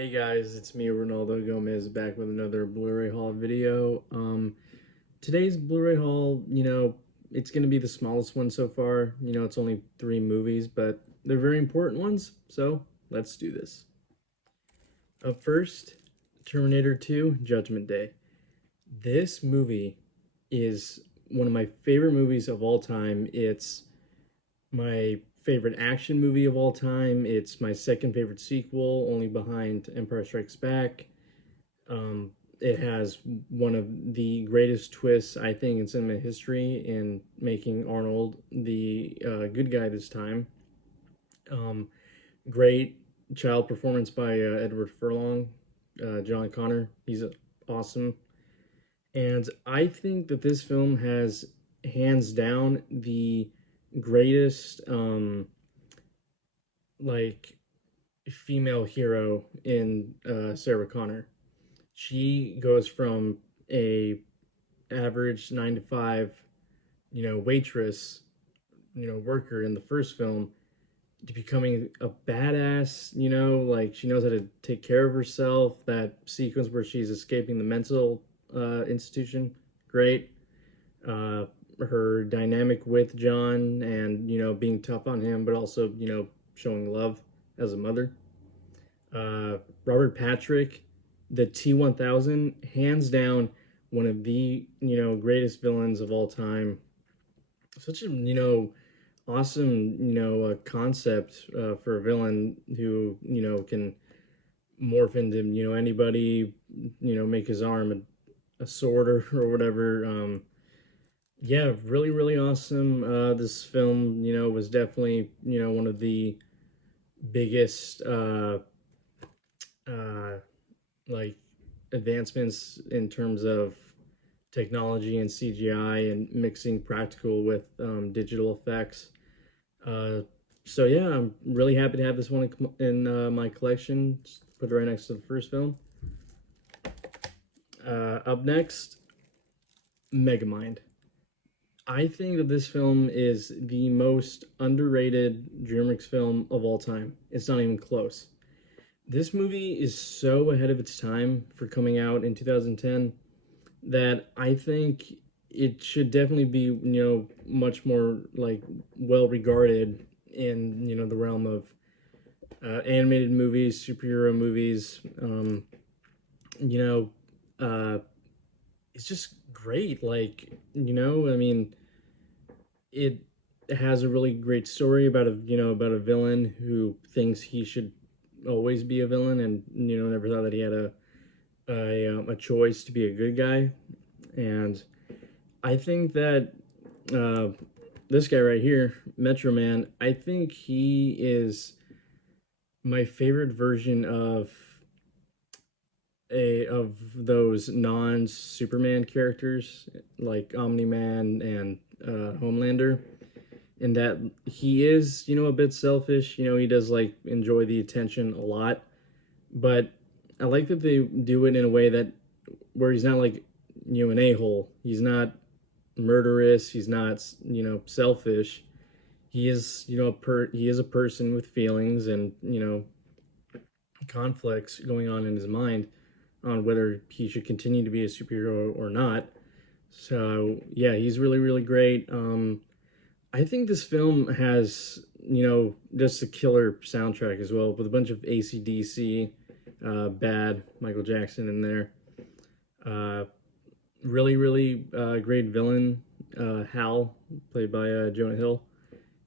Hey guys, it's me, Ronaldo Gomez, back with another Blu-ray haul video. Today's Blu-ray haul, it's going to be the smallest one so far. It's only 3 movies, but they're very important ones, so let's do this. Up first, Terminator 2, Judgment Day. This movie is one of my favorite movies of all time. It's my favorite action movie of all time. It's my second favorite sequel, only behind Empire Strikes Back. It has one of the greatest twists, I think, in cinema history in making Arnold the good guy this time. Um, Great child performance by Edward Furlong, John Connor. He's awesome. And I think that this film has hands down the greatest like female hero in Sarah Connor. She goes from a average 9 to 5, waitress, worker in the first film to becoming a badass, like she knows how to take care of herself. That sequence where she's escaping the mental institution, great. Her dynamic with John and, being tough on him, but also, showing love as a mother. Robert Patrick, the T-1000, hands down one of the, greatest villains of all time. Such a, awesome, concept for a villain who, can morph into, anybody, make his arm a sword or whatever. Yeah, really, really awesome. This film, was definitely, one of the biggest, uh, like, advancements in terms of technology and CGI and mixing practical with digital effects. Uh, so yeah, I'm really happy to have this one in my collection. Just put it right next to the first film. Up next, Megamind. I think that this film is the most underrated DreamWorks film of all time. It's not even close. This movie is so ahead of its time for coming out in 2010 that I think it should definitely be, much more like well regarded in, the realm of animated movies, superhero movies. You know, it's just great. Like, I mean, it has a really great story about a villain who thinks he should always be a villain, and never thought that he had a choice to be a good guy. And I think that this guy right here, Metro Man, I think he is my favorite version of those non-Superman characters like Omni-Man and Homelander, in that he is, a bit selfish. He does like enjoy the attention a lot, but I like that they do it in a way that where he's not like, an a-hole. He's not murderous. He's not, selfish. He is, he is a person with feelings and, conflicts going on in his mind on whether he should continue to be a superhero or not. So yeah, he's really, really great. I think this film has, just a killer soundtrack as well, with a bunch of AC/DC, bad Michael Jackson in there. Uh, Really, really great villain, Hal, played by Jonah Hill.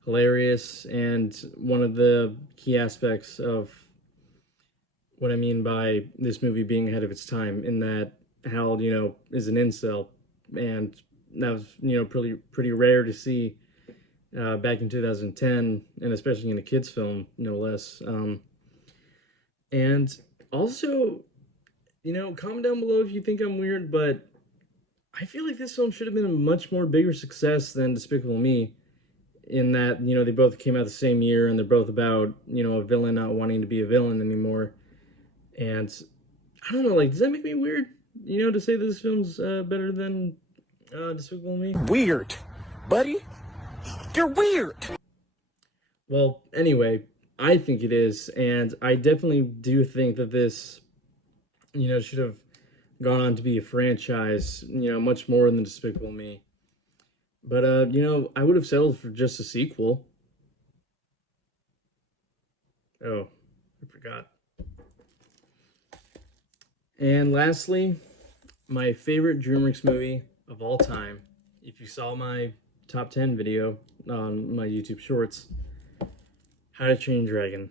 Hilarious, and one of the key aspects of what I mean by this movie being ahead of its time, in that Hal, is an incel, and that was, pretty rare to see back in 2010, and especially in a kids' film, no less. And also, comment down below if you think I'm weird, but I feel like this film should have been a much more bigger success than Despicable Me, in that, they both came out the same year and they're both about, a villain not wanting to be a villain anymore. And I don't know, like, does that make me weird, to say that this film's better than Despicable Me? Weird, buddy. You're weird. Well, anyway, I think it is, and I definitely do think that this, should have gone on to be a franchise, much more than Despicable Me. But I would have settled for just a sequel. Oh, I forgot. And lastly, my favorite DreamWorks movie of all time. If you saw my top 10 video on my YouTube Shorts, How to Train Your Dragon.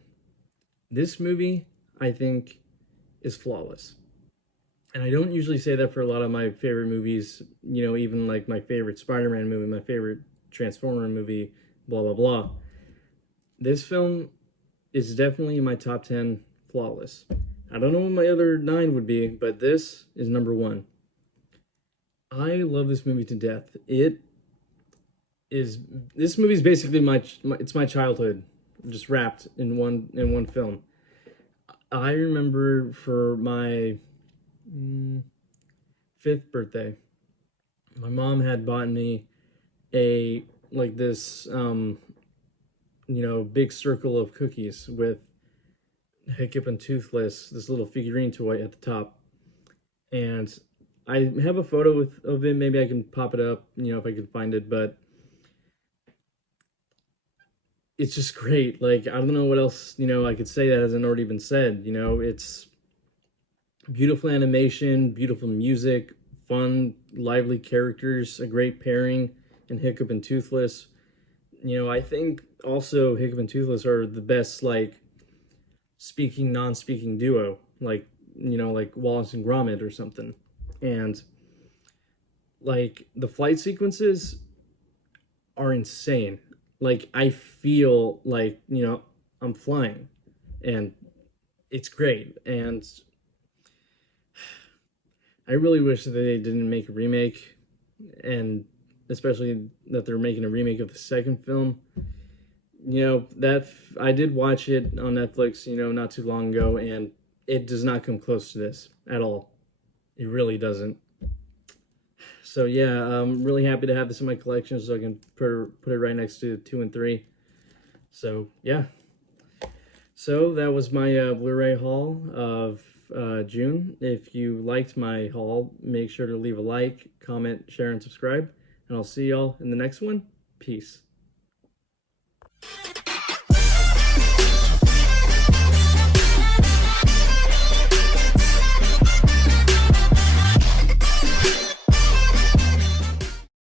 This movie, I think, is flawless. And I don't usually say that for a lot of my favorite movies, even like my favorite Spider-Man movie, my favorite Transformer movie, blah, blah, blah. This film is definitely in my top 10 flawless. I don't know what my other 9 would be, but this is number 1. I love this movie to death. Is this movie is basically it's my childhood just wrapped in one film. I remember for my 5th birthday, my mom had bought me a like this big circle of cookies with Hiccup and Toothless, this little figurine toy at the top. And I have a photo of it. Maybe I can pop it up, if I can find it. But it's just great. Like, I don't know what else, I could say that hasn't already been said. It's beautiful animation, beautiful music, fun, lively characters, a great pairing, and Hiccup and Toothless. I think also Hiccup and Toothless are the best, like, speaking, non speaking duo. Like Wallace and Gromit or something. And, like, the flight sequences are insane. Like, I feel like, I'm flying. And it's great. And I really wish that they didn't make a remake, and especially that they're making a remake of the second film. That I did watch it on Netflix, not too long ago, and it does not come close to this at all. It really doesn't. So yeah, I'm really happy to have this in my collection, so I can put it right next to 2 and 3. So yeah. So that was my Blu-ray haul of June. If you liked my haul, make sure to leave a like, comment, share, and subscribe. And I'll see y'all in the next one. Peace.